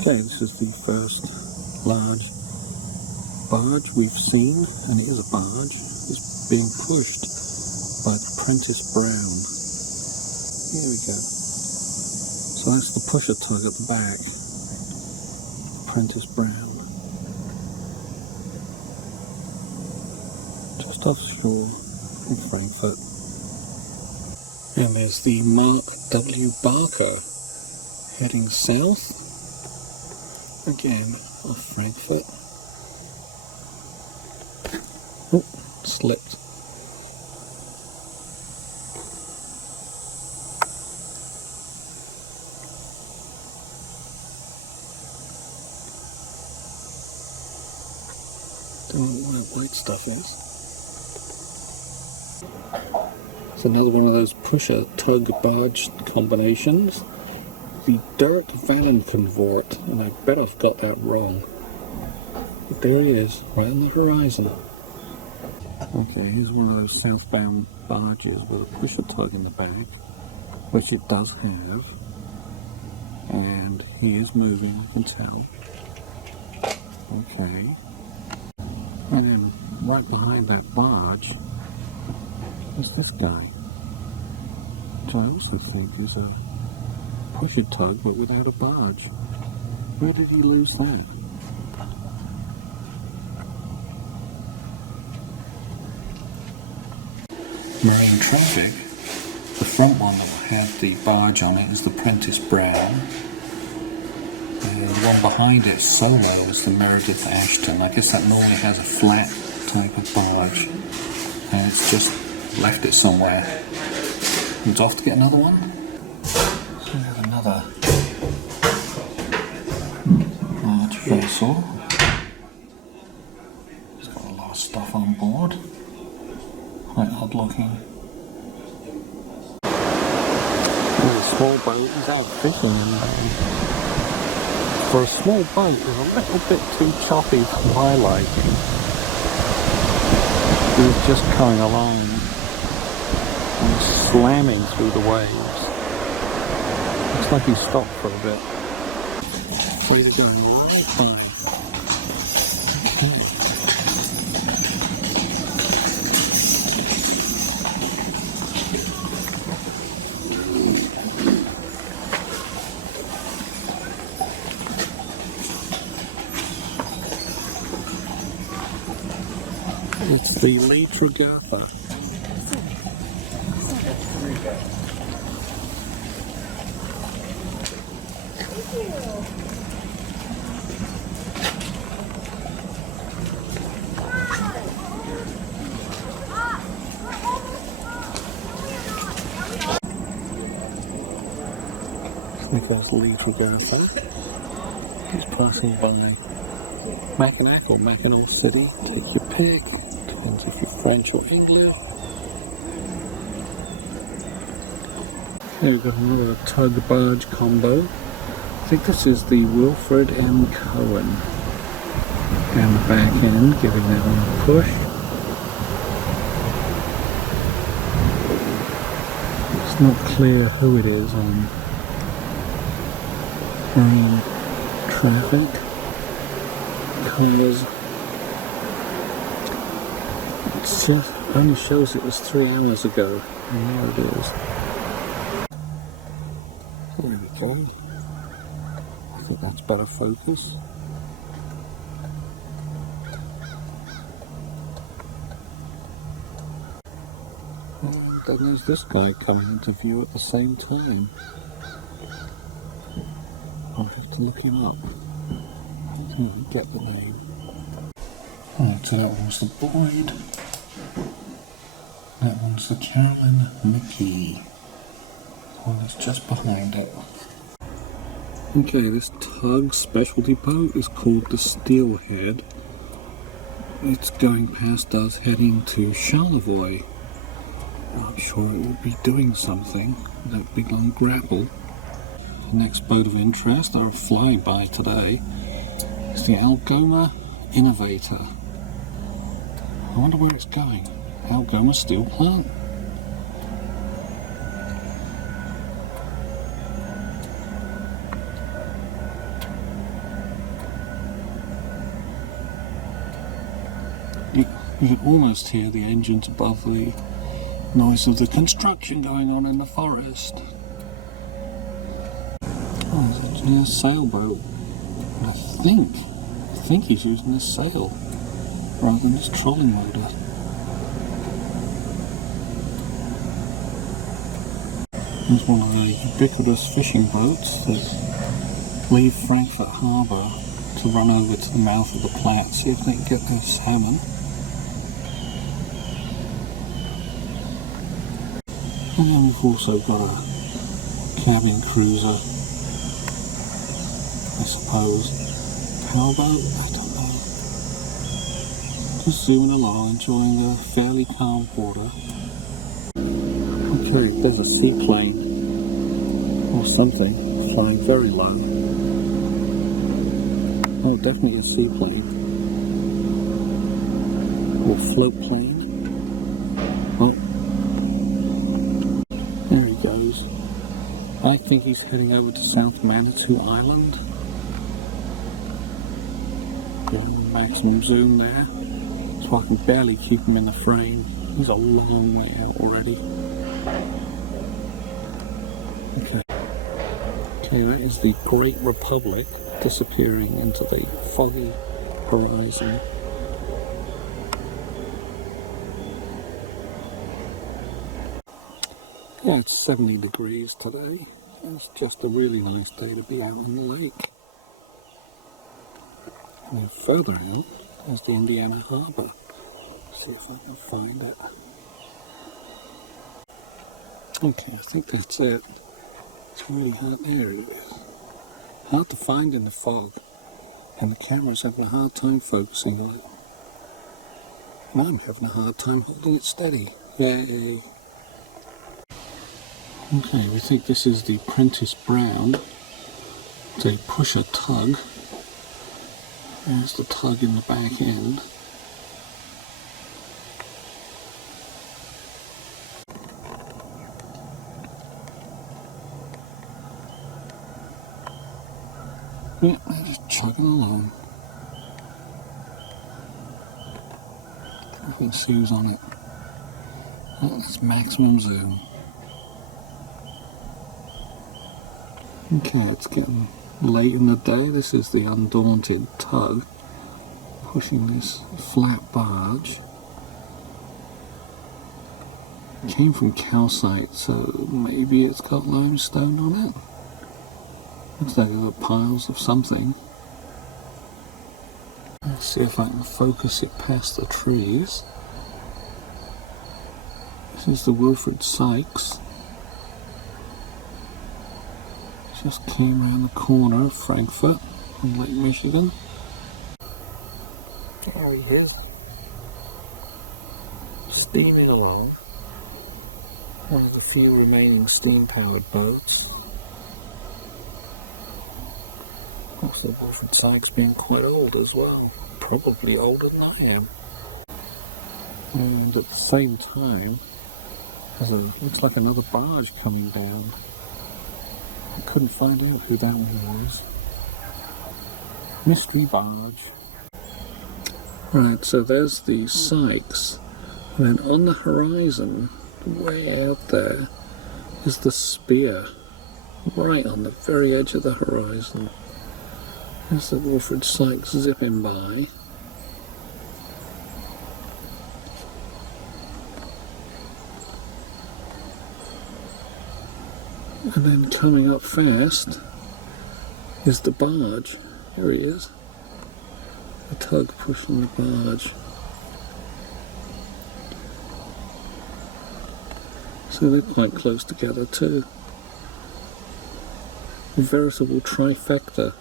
Okay, this is the first large barge we've seen, and it is a barge. It's being pushed by the Prentice Brown. Here we go. So that's the pusher tug at the back. Prentice Brown. Just offshore in Frankfurt. And there's the Mark W. Barker heading south. Again, off Frankfurt. Oh, slipped. Don't know what that white stuff is. It's another one of those pusher tug barge combinations. The Dirk Vallenconvoort, and I bet I've got that wrong. But there he is, right on the horizon. Okay, here's one of those southbound barges with a pusher tug in the back, which it does have. And he is moving, you can tell. Okay. And then right behind that barge is this guy, which I also think is a pusher tug but without a barge. Where did he lose that? Marine traffic. The front one that had the barge on it is the Prentice Brown. And the one behind it, solo, is the Meredith Ashton. I guess that normally has a flat type of barge. And it's just left it somewhere. It's off to get another one. So we have another large vessel. It's got a lot of stuff on board. Quite odd looking. There's a small boat. He's out fishing in there. For a small boat, it's a little bit too choppy for my liking. He was just coming along and slamming through the waves. Looks like he stopped for a bit. Way to go, right by. Okay. It's the Lee Tragatha. There goes Lee Tragatha. He's passing by Mackinac or Mackinac City. Take your pick. Depends if you're French or English. There we've got another tug barge combo. I think this is the Wilfred M. Cohen. Down the back end, giving that one a push. It's not clear who it is on marine traffic. Colours. It just only shows it was 3 hours ago, and there it is. There we go. I think that's better focus. And then there's this guy coming into view at the same time. I'll have to look him up. I didn't get the name. Right, so that one was the Boyd. That one's the Carolyn McKee. The one that's just behind it. Okay, this tug specialty boat is called the Steelhead. It's going past us heading to Charlevoix. I'm sure it will be doing something with that big long grapple. The next boat of interest, our flyby today, is the Algoma Innovator. I wonder where it's going. Algoma Steel Plant. You can almost hear the engines above the noise of the construction going on in the forest. Oh, there's a sailboat. I think he's using this sail rather than this trolling motor. There's one of the ubiquitous fishing boats that leave Frankfurt Harbour to run over to the mouth of the Platte, see if they can get those salmon. And then we've also got a cabin cruiser, I suppose. Powerboat? I don't know. Just zooming along, enjoying the fairly calm water. Okay, there's a seaplane or something flying very low. Oh, definitely a seaplane. Or float plane. Oh, there he goes. I think he's heading over to South Manitou Island. Getting maximum zoom there, so I can barely keep him in the frame. He's a long way out already. Okay, that is the Great Republic disappearing into the foggy horizon. Yeah, it's 70 degrees today. It's just a really nice day to be out on the lake. And then further out is the Indiana Harbour. See if I can find it. Okay, I think that's it. It's really hard. There it is. Hard to find in the fog, and the camera's having a hard time focusing on it. And I'm having a hard time holding it steady. Yay! Okay, we think this is the Prentice Brown. It's a pusher tug. There's the tug in the back end. Yeah, they're just chugging along. You can see who's on it. Oh, that's maximum zoom. Okay, it's getting late in the day. This is the Undaunted tug pushing this flat barge. It came from calcite, so maybe it's got limestone on it. Looks like there's piles of something. Let's see if I can focus it past the trees. This is the Wilfred Sykes. Just came around the corner of Frankfurt on Lake Michigan. There he is. Steaming along. One of the few remaining steam-powered boats. Of course, the Wilfred Sykes being quite old as well. Probably older than I am. And at the same time, looks like another barge coming down. I couldn't find out who that one was. Mystery barge. Right, so there's the Sykes. And then on the horizon, way out there, is the Spear. Right on the very edge of the horizon. There's the Wilfred Sykes zipping by. And then coming up fast is the barge. Here he is. The tug pushing the barge. So they're quite close together too. A veritable trifecta.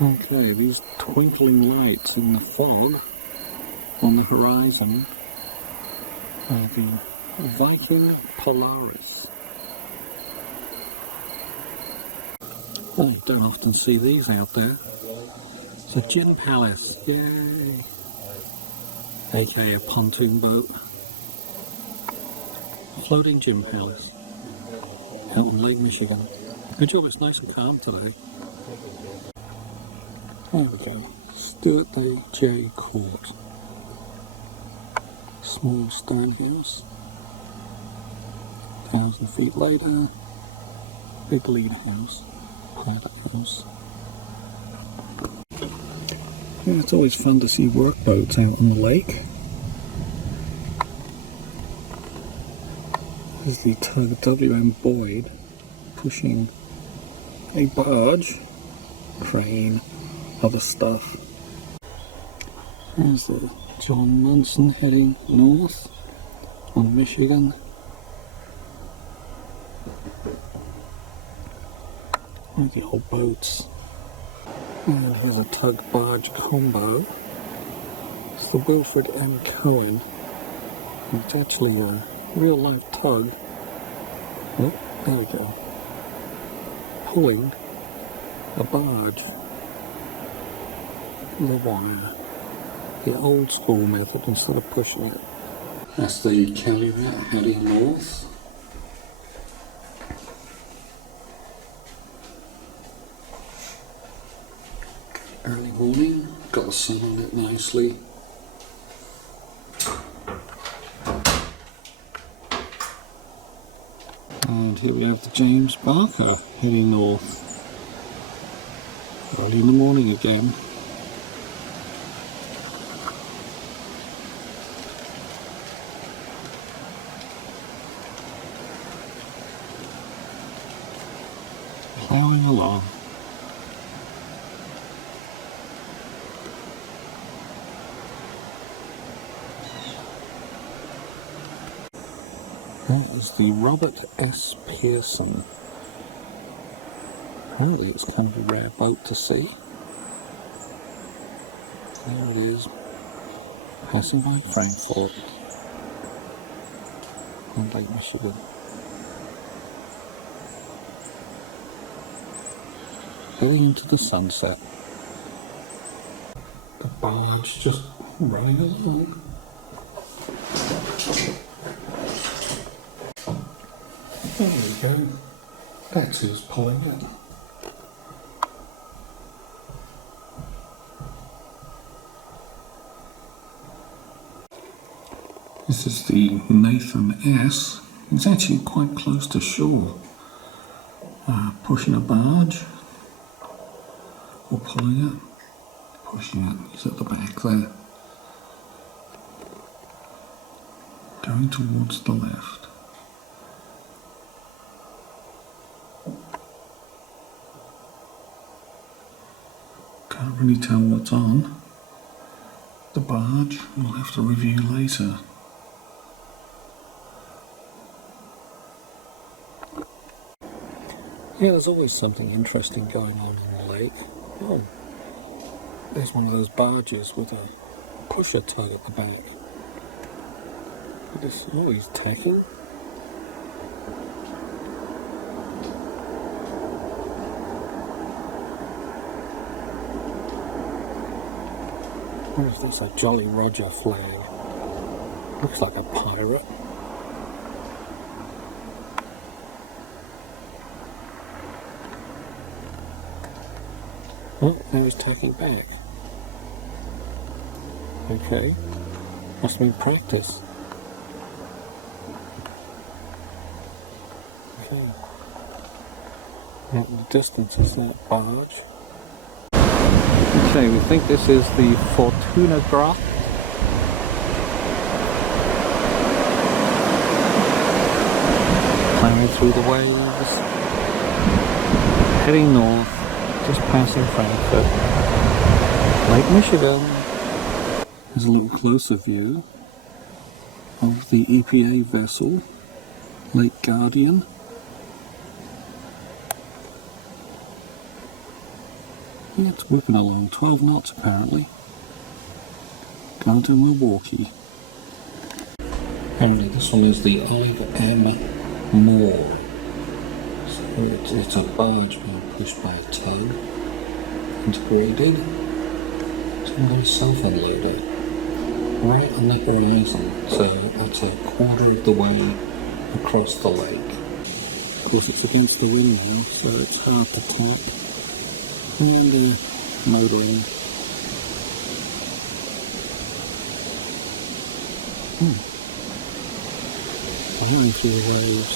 Okay, these twinkling lights in the fog on the horizon are the Viking Polaris. Oh, you don't often see these out there. It's a gin palace, yay! AKA a pontoon boat. Floating gin palace out on Lake Michigan. Good job, it's nice and calm today. There we go. Stuart Day J Court. Small stone house. 1,000 feet later, big lead house, pilot house. Yeah, it's always fun to see workboats out on the lake. This is the tug W.M. Boyd pushing a barge, crane, other stuff. There's the John Munson heading north on Michigan. Look at the old boats. And there's a tug barge combo. It's the Wilfred M. Cohen. It's actually a real life tug. Oh, there we go. Pulling a barge with a wire. The old school method instead of pushing it. That's the Calumet heading north. Early morning, got the sun on it nicely. And here we have the James Barker heading north. Early in the morning again. Plowing along. That is the Robert S. Pearson. Apparently it's kind of a rare boat to see. There it is, passing by Frankfort on Lake Michigan. Heading into the sunset. The barge just running along. There we go. That's who's pulling it. This is the Nathan S. It's actually quite close to shore. Pushing a barge. Or pulling it. Pushing it. He's at the back there. Going towards the left. Can't really tell what's on the barge. We'll have to review later. Yeah, there's always something interesting going on in the lake. Oh, there's one of those barges with a pusher tug at the back. Oh, he's tacking. I wonder if that's a Jolly Roger flag. Looks like a pirate. Oh, now he's tacking back. Okay. Must have been practice. Okay. Out in the distance is that barge. Okay, we think this is the Fortuna Graph. Climbing through the waves. Heading north, just passing Frankfurt. Lake Michigan. Here's a little closer view of the EPA vessel, Lake Guardian. Yeah, it's whipping along, 12 knots apparently. Going to Milwaukee. Apparently this one is the Olive M Moor. So it's a barge being pushed by a tug, integrated. It's got a self-unloader right on the horizon, so that's a quarter of the way across the lake. Of course it's against the wind now, so it's hard to tap. And motoring. Flying through the waves.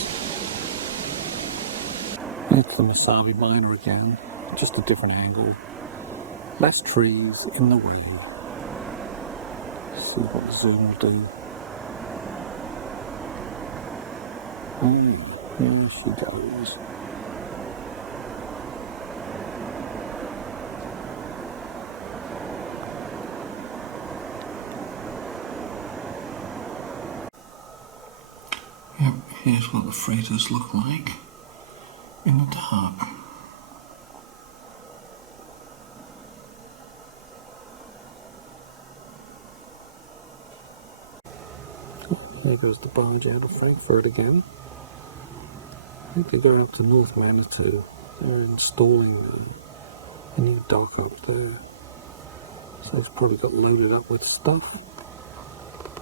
It's the Masabi Miner again, just a different angle. Less trees in the way. See what the zoom will do. Here she goes. Yep, here's what the freighters look like in the dark. There goes the barge out of Frankfurt again. I think they're going up to North Manitou. They're installing a new dock up there. So it's probably got loaded up with stuff.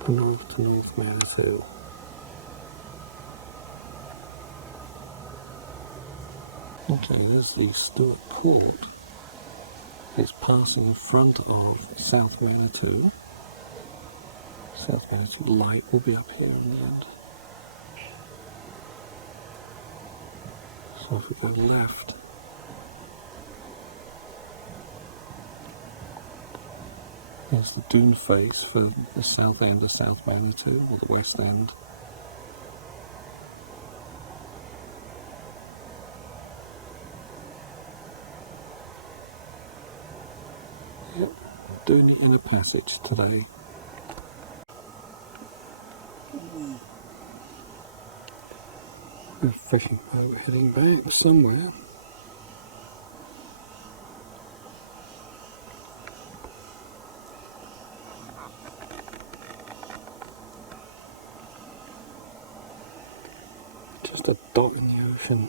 And over to North Manitou. Okay, there's the Stuart Port. It's passing in front of South Manitou. South Manitou light will be up here in the end. So if we go left, here's the dune face for the south end of South Manitou, or the west end. Yep, doing the inner passage today. A fishing boat heading back somewhere. Just a dot in the ocean.